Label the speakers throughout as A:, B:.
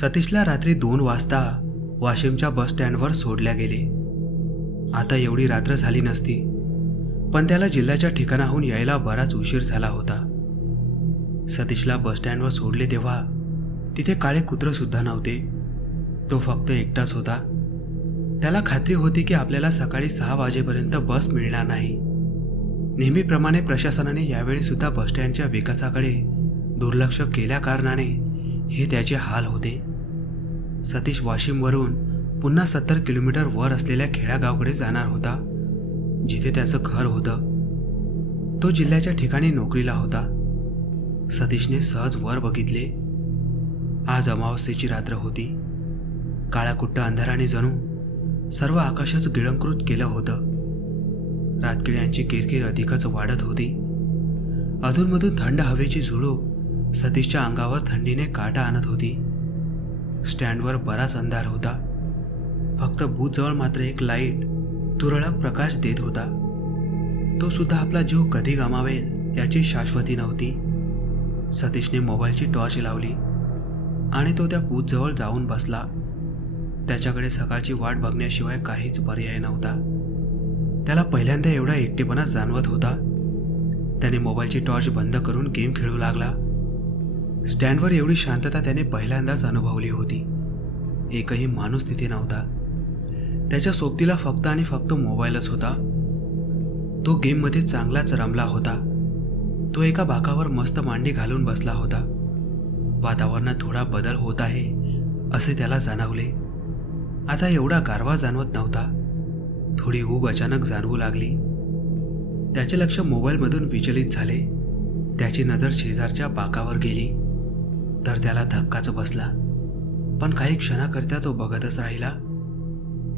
A: सतीशला रात्री दोन वाजता वाशिमच्या बस स्टँडवर सोडल्या गेले. आता एवढी रात्र झाली नसती पण त्याला जिल्ह्याच्या ठिकाणाहून यायला बराच उशीर झाला होता. सतीशला बस स्टँडवर सोडले तेव्हा तिथे काळे कुत्रसुद्धा नव्हते. तो फक्त एकटाच होता. त्याला खात्री होती की आपल्याला सकाळी सहा वाजेपर्यंत बस मिळणार नाही. नेहमीप्रमाणे प्रशासनाने यावेळी सुद्धा बसस्टँडच्या विकासाकडे दुर्लक्ष केल्याकारणाने हे त्याचे हाल होते. सतीश वाशिमवरून पुन्हा सत्तर किलोमीटर वर असलेल्या खेड्यागावकडे जाणार होता जिथे त्याचं घर होतं. तो जिल्ह्याच्या ठिकाणी नोकरीला होता. सतीशने सहज वर बघितले. आज अमावस्येची रात्र होती. काळाकुट्ट अंधाराने जणू सर्व आकाशच गिळंकृत केलं होतं. रातकिड्यांची किरकिर अधिकच वाढत होती. अधूनमधून थंड हवेची झुळूक सतीशच्या अंगावर थंडीने काटा आणत होती. स्टँडवर बराच अंधार होता. फक्त बूथजवळ मात्र एक लाइट तुरळक प्रकाश देत होता. तो सुद्धा आपला जीव कधी गमावेल याची शाश्वती नव्हती. सतीशने मोबाईलची टॉर्च लावली आणि तो त्या बूथजवळ जाऊन बसला. त्याच्याकडे सकाळची वाट बघण्याशिवाय काहीच पर्याय नव्हता. त्याला पहिल्यांदा एवढा एकटेपणा जाणवत होता. त्याने मोबाईलची टॉर्च बंद करून गेम खेळू लागला. स्टँडवर एवढी शांतता त्याने पहिल्यांदाच अनुभवली होती. एकही माणूस तिथे नव्हता. त्याच्या सोबतीला फक्त आणि फक्त मोबाईलच होता. तो गेममध्ये चांगलाच रमला होता. तो एका बाकावर मस्त मांडी घालून बसला होता. वातावरणात थोडा बदल होत आहे असे त्याला जाणवले. आता एवढा गारवा जाणवत नव्हता. थोडी ऊब अचानक जाणवू लागली. त्याचे लक्ष मोबाईलमधून विचलित झाले. त्याची नजर शेजारच्या बाकावर गेली. तर त्याला धक्काच बसला. पण काही क्षणाकरता तो बघतच राहिला.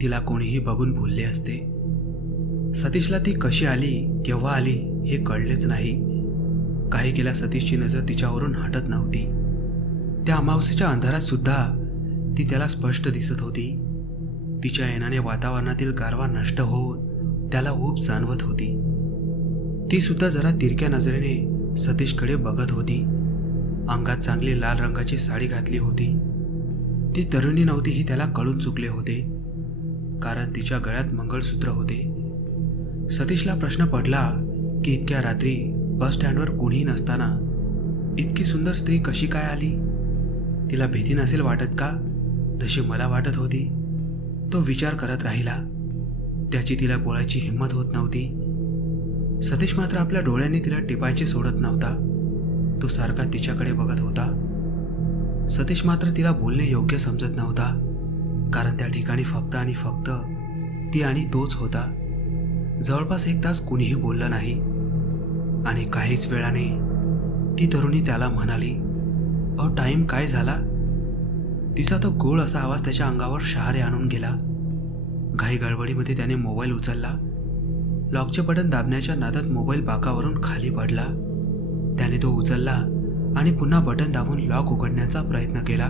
A: तिला कोणीही बघून भुलले असते. सतीशला ती कशी आली केव्हा आली हे कळलेच नाही. काही केला सतीशची नजर तिच्यावरून हटत नव्हती. त्या अमावस्येच्या अंधारात सुद्धा ती त्याला स्पष्ट दिसत होती. तिच्या येण्याने वातावरणातील गारवा नष्ट होऊन त्याला ऊब जाणवत होती. ती सुद्धा जरा तिरक्या नजरेने सतीशकडे बघत होती. अंगात चांगली लाल रंगाची साडी घातली होती. ती तरुणी नव्हती ही त्याला कळून चुकले होते. कारण तिच्या गळ्यात मंगळसूत्र होते. सतीशला प्रश्न पडला की इतक्या रात्री बस स्टँडवर कोणीही नसताना इतकी सुंदर स्त्री कशी काय आली? तिला भीती नसेल वाटत का? जशी मला वाटत होती. तो विचार करत राहिला. त्याची तिला बोलायची हिंमत होत नव्हती. सतीश मात्र आपल्या डोळ्यांनी तिला टिपायचे सोडत नव्हता. तो सारखा तिच्याकडे बघत होता. सतीश मात्र तिला बोलणे योग्य समजत नव्हता. कारण त्या ठिकाणी फक्त आणि फक्त ती आणि तोच होता. जवळपास एक तास कुणीही बोललं नाही. आणि काहीच वेळाने ती तरुणी त्याला म्हणाली अहो टाईम काय झाला? तिचा तो गोळ असा आवाज त्याच्या अंगावर शहारे आणून गेला. घाई गडबडीमध्ये त्याने मोबाईल उचलला. लॉकचे बटन दाबण्याच्या नादात मोबाईल बाकावरून खाली पडला. त्याने तो उचलला आणि पुन्हा बटन दाबून लॉक उघडण्याचा प्रयत्न केला.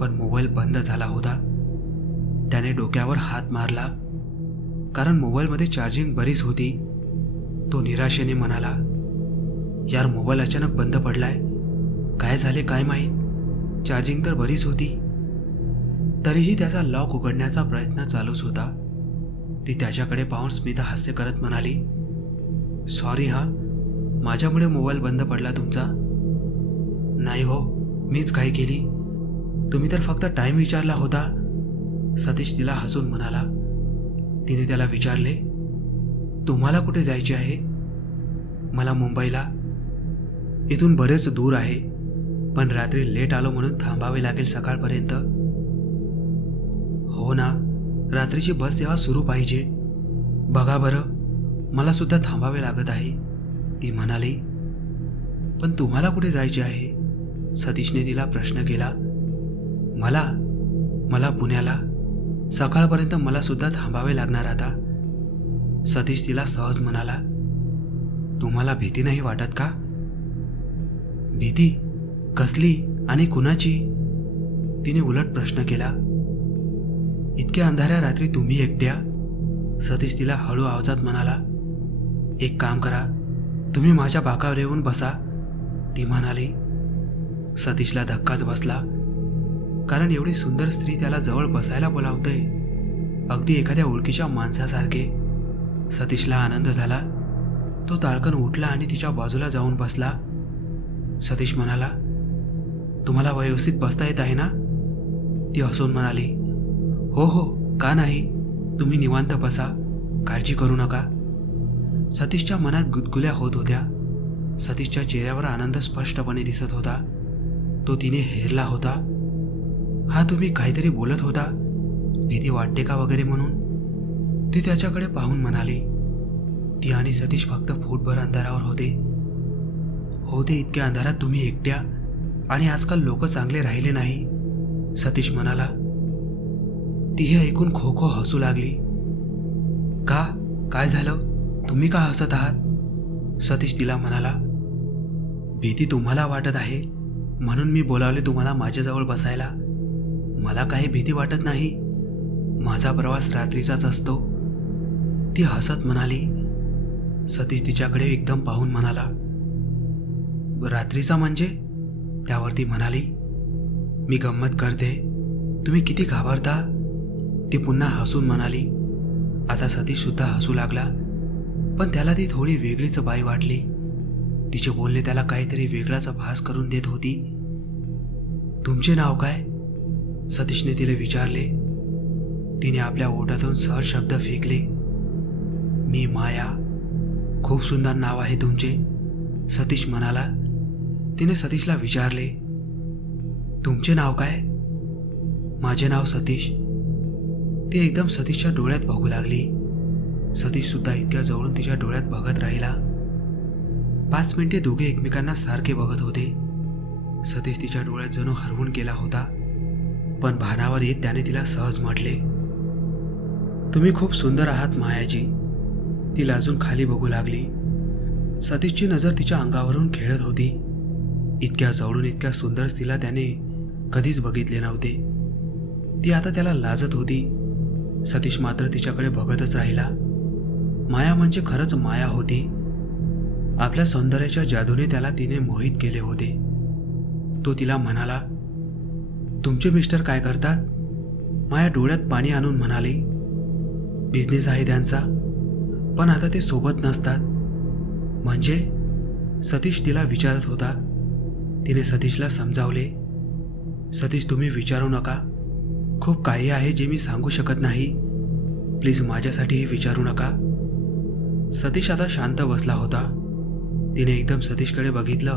A: पण मोबाईल बंद झाला होता. त्याने डोक्यावर हात मारला. कारण मोबाईलमध्ये चार्जिंग बरीच होती. तो निराशेने म्हणाला यार मोबाईल अचानक बंद पडलाय. काय झाले काय माहीत? चार्जिंग तर बरीच होती. तरीही त्याचा लॉक उघडण्याचा प्रयत्न चालूच होता. ती त्याच्याकडे पाहून स्मिता हास्य करत म्हणाली सॉरी हा. माझ्यामुळे मोबाईल बंद पडला तुमचा? नाही हो मीच काय केली. तुम्ही तर फक्त टाईम विचारला होता. सतीश तिला हसून म्हणाला तिने त्याला विचारले तुम्हाला कुठे जायचे आहे? मला मुंबईला. इथून बरेच दूर आहे पण रात्री लेट आलो म्हणून थांबावे लागेल सकाळपर्यंत. हो ना रात्रीची बस सेवा सुरू पाहिजे. बघा बरं मला सुद्धा थांबावे लागत आहे. ती म्हणाली पण तुम्हाला कुठे जायचे आहे? सतीशने तिला प्रश्न केला मला मला पुण्याला. सकाळपर्यंत मला सुद्धा थांबावे लागणार आता. सतीश तिला सहज म्हणाला तुम्हाला भीती नाही वाटत का? भीती? कसली आणि कुणाची? तिने उलट प्रश्न केला इतक्या अंधाऱ्या रात्री तुम्ही एकट्या? सतीश तिला हळू आवाजात म्हणाला एक काम करा तुम्ही माझ्या बाकावर येऊन बसा. ती म्हणाली सतीशला धक्काच बसला. कारण एवढी सुंदर स्त्री त्याला जवळ बसायला बोलावतंय. अगदी एखाद्या ओळखीच्या माणसासारखे. सतीशला आनंद झाला. तो ताळकन उठला आणि तिच्या बाजूला जाऊन बसला. सतीश म्हणाला तुम्हाला व्यवस्थित बसता येत आहे ना? ती हसून म्हणाली हो हो का नाही? तुम्ही निवांत बसा. काळजी करू नका. सतीशच्या मनात गुदगुल्या होत होत्या. सतीशच्या चेहऱ्यावर आनंद स्पष्टपणे दिसत होता. तो तिने हेरला होता. हा तुम्ही काहीतरी बोलत होता? भीती वाटते का वगैरे म्हणून? ती त्याच्याकडे पाहून म्हणाली. ती आणि सतीश फक्त फूटभर अंधारावर होते. होते इतक्या अंधारात तुम्ही एकट्या? आणि आजकाल लोक चांगले राहिले नाही? सतीश म्हणाला. ती हे ऐकून खो खो हसू लागली. का? काय झालं? तुम्ही का हसत आहात? सतीश तिला म्हणाला भीती तुम्हाला वाटत आहे? म्हणून मी बोलावले तुम्हाला माझ्याजवळ बसायला. मला काही भीती वाटत नाही. माझा प्रवास रात्रीचाच असतो. ती हसत म्हणाली. सतीश तिच्याकडे एकदम पाहून म्हणाला रात्रीचा म्हणजे? त्यावरती म्हणाली मी गंमत करते. तुम्ही किती घाबरता? ती पुन्हा हसून म्हणाली. आता सतीश सुद्धा हसू लागला. पण त्याला ती थोडी वेगळीच बाई वाटली. तिचे बोलणे त्याला काहीतरी वेगळाच भास करून देत होती. तुमचे नाव काय? सतीशने तिला विचारले. तिने आपल्या ओठातून सहज शब्द फेकले. मी माया. खूप सुंदर नाव आहे तुमचे सतीश म्हणाला. तिने सतीशला विचारले. तुमचे नाव काय? माझे नाव सतीश. ती एकदम सतीशच्या डोळ्यात बघू लागली. सतीश सुद्धा इतक्या जवळून तिच्या डोळ्यात बघत राहिला. पाच मिनिटे दोघे एकमेकांना सारखे बघत होते. सतीश तिच्या डोळ्यात जणू हरवून गेला होता पण भानावर येत त्याने तिला सहज म्हटले तुम्ही खूप सुंदर आहात मायाजी. ती लाजून खाली बघू लागली. सतीशची नजर तिच्या अंगावरून खेळत होती. इतक्या जवळून इतक्या सुंदर स्त्रीला त्याने कधीच बघितले नव्हते. ती आता त्याला लाजत होती. सतीश मात्र तिच्याकडे बघतच राहिला. माया म्हणजे खरंच माया होती. आपल्या सौंदर्याच्या जादूने त्याला तिने मोहित केले होते. तो तिला म्हणाला तुमचे मिस्टर काय करतात? माया डोळ्यात पाणी आणून म्हणाली बिझनेस आहे त्यांचा पण आता ते सोबत नसतात. म्हणजे? सतीश तिला विचारत होता. तिने सतीशला समजावले सतीश तुम्ही विचारू नका. खूप काही आहे जे मी सांगू शकत नाही. प्लीज माझ्यासाठीही विचारू नका. सतीश आता शांत बसला होता. तिने एकदम सतीशकडे बघितलं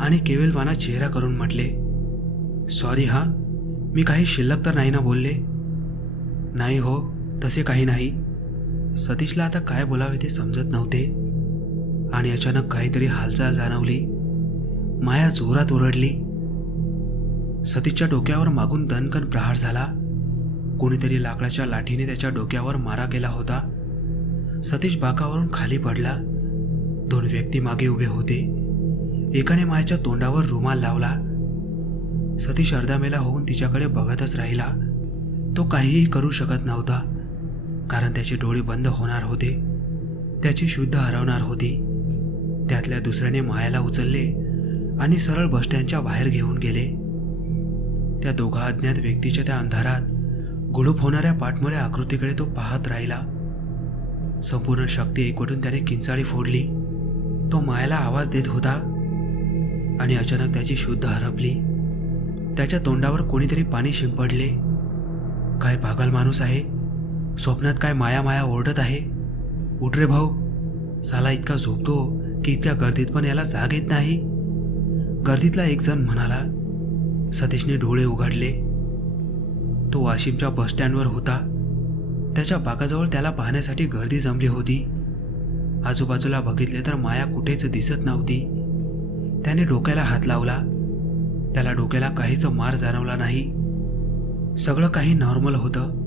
A: आणि केवलवाना चेहरा करून म्हटले सॉरी हा. मी काही शिल्लक तर नाही ना बोलले? नाही हो तसे काही नाही. सतीशला आता काय बोलावे ते समजत नव्हते. आणि अचानक काहीतरी हालचाल जाणवली. माया जोरात ओरडली. सतीशच्या डोक्यावर मागून दणकन प्रहार झाला. कोणीतरी लाकडाच्या लाठीने त्याच्या डोक्यावर मारा केला होता. सतीश बाकावरून खाली पडला. दोन व्यक्ती मागे उभे होते. एकाने मायाच्या तोंडावर रुमाल लावला. सतीश अर्धामेला होऊन तिच्याकडे बघतच राहिला. तो काहीही करू शकत नव्हता कारण त्याचे डोळे बंद होणार होते. त्याची शुद्ध हरवणार होती. त्यातल्या दुसऱ्याने मायाला उचलले आणि सरळ बसस्टँडच्या बाहेर घेऊन गेले. त्या दोघा अज्ञात व्यक्तीच्या त्या अंधारात गुळूप होणाऱ्या पाठमोऱ्या आकृतीकडे तो पाहत राहिला. संपूर्ण शक्ती एकवटून त्याने किंचाळी फोडली. तो मायाला आवाज देत होता आणि अचानक त्याची शुद्ध हरपली. त्याच्या तोंडावर कोणीतरी पाणी शिंपडले. काय पागल माणूस आहे? स्वप्नात काय माया माया ओरडत आहे? उठ रे भाऊ. साला इतका झोपतो की इतक्या गर्दीत पण याला जाग येत नाही. गर्दीतला एक जण म्हणाला सतीशने डोळे उघडले. तो वाशिमच्या बसस्टँडवर होता. त्याच्या बागाजवळ त्याला पाहण्यासाठी गर्दी जमली होती. आजूबाजूला बघितले तर माया कुठेच दिसत नव्हती. त्याने डोक्याला हात लावला. त्याला डोक्याला काहीच मार जाणवला नाही. सगळं काही नॉर्मल होतं.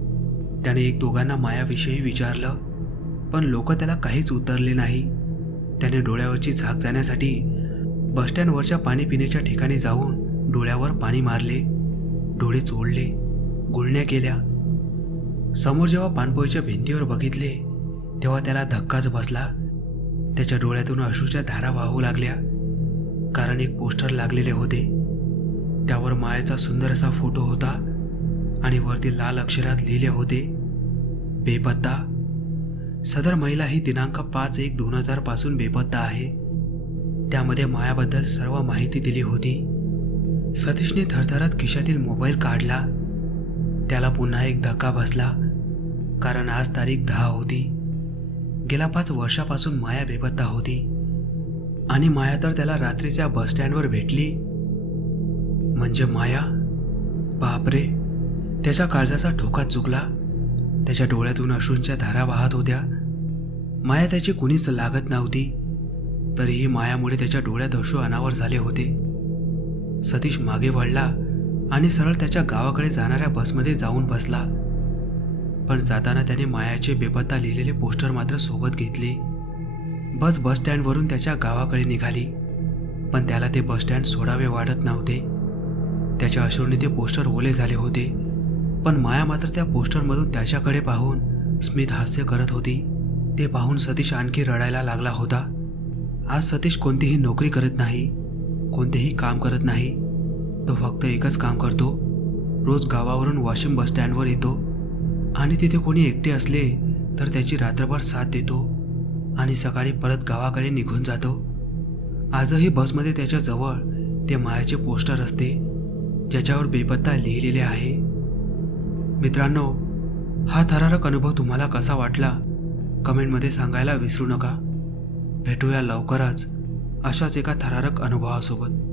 A: त्याने एक दोघांना मायाविषयी विचारलं पण लोक त्याला काहीच उतरले नाही. त्याने डोळ्यावरची झाक जाण्यासाठी बसस्टँडवरच्या पाणी पिण्याच्या ठिकाणी जाऊन डोळ्यावर पाणी मारले. डोळे चोळले गुळण्या केल्या. समोर जेव्हा पानपोईच्या भिंतीवर बघितले तेव्हा त्याला धक्काच बसला. त्याच्या डोळ्यातून अश्रूच्या धारा वाहू लागल्या. कारण एक पोस्टर लागलेले होते. त्यावर मायाचा सुंदर असा फोटो होता आणि वरती लाल अक्षरात लिहिले होते बेपत्ता. सदर महिला ही दिनांक पाच एक दोन हजारपासून बेपत्ता आहे. त्यामध्ये मायाबद्दल सर्व माहिती दिली होती. सतीशने थरथरत खिशातील मोबाईल काढला. त्याला पुन्हा एक धक्का बसला. कारण आज तारीख दहा होती. गेल्या पाच वर्षापासून माया बेपत्ता होती. आणि माया तर त्याला रात्रीच्या बसस्टँडवर भेटली. म्हणजे माया? बापरे. त्याच्या काळजाचा ठोका चुकला. त्याच्या डोळ्यातून अश्रूंच्या धारा वाहत होत्या. माया त्याची कुणीच लागत नव्हती. तरीही मायामुळे त्याच्या डोळ्यात अश्रू अनावर झाले होते. सतीश मागे वळला आणि सरळ त्याच्या गावाकडे जाणाऱ्या बसमध्ये जाऊन बसला. पण जाताना त्याने मायाचे बेपत्ता लिहिलेले पोस्टर मात्र सोबत घेतले. बस बस स्टँडवरून त्याच्या गावाकडे निघाली. पण त्याला ते बस स्टँड सोडावे वाटत नव्हते. त्याच्या अश्रूने ते पोस्टर ओले झाले होते. पण माया मात्र त्या पोस्टरमधून त्याच्याकडे पाहून स्मित हास्य करत होती. ते पाहून सतीश आणखी रडायला लागला होता. आज सतीश कोणतीही नोकरी करत नाही कोणतेही काम करत नाही. तो फक्त एकच काम करतो. रोज गावावरून वाशिम बस स्टँडवर येतो. आणि तिथे कोणी एकटे असले तर त्याची रात्रभर साथ देतो आणि सकाळी परत गावाकडे निघून जातो. आजही बसमध्ये त्याच्याजवळ ते मायाचे पोस्टर असते ज्याच्यावर बेपत्ता लिहिलेले आहे. मित्रांनो हा थरारक अनुभव तुम्हाला कसा वाटला? कमेंटमध्ये सांगायला विसरू नका. भेटूया लवकरच अशाच एका थरारक अनुभवासोबत.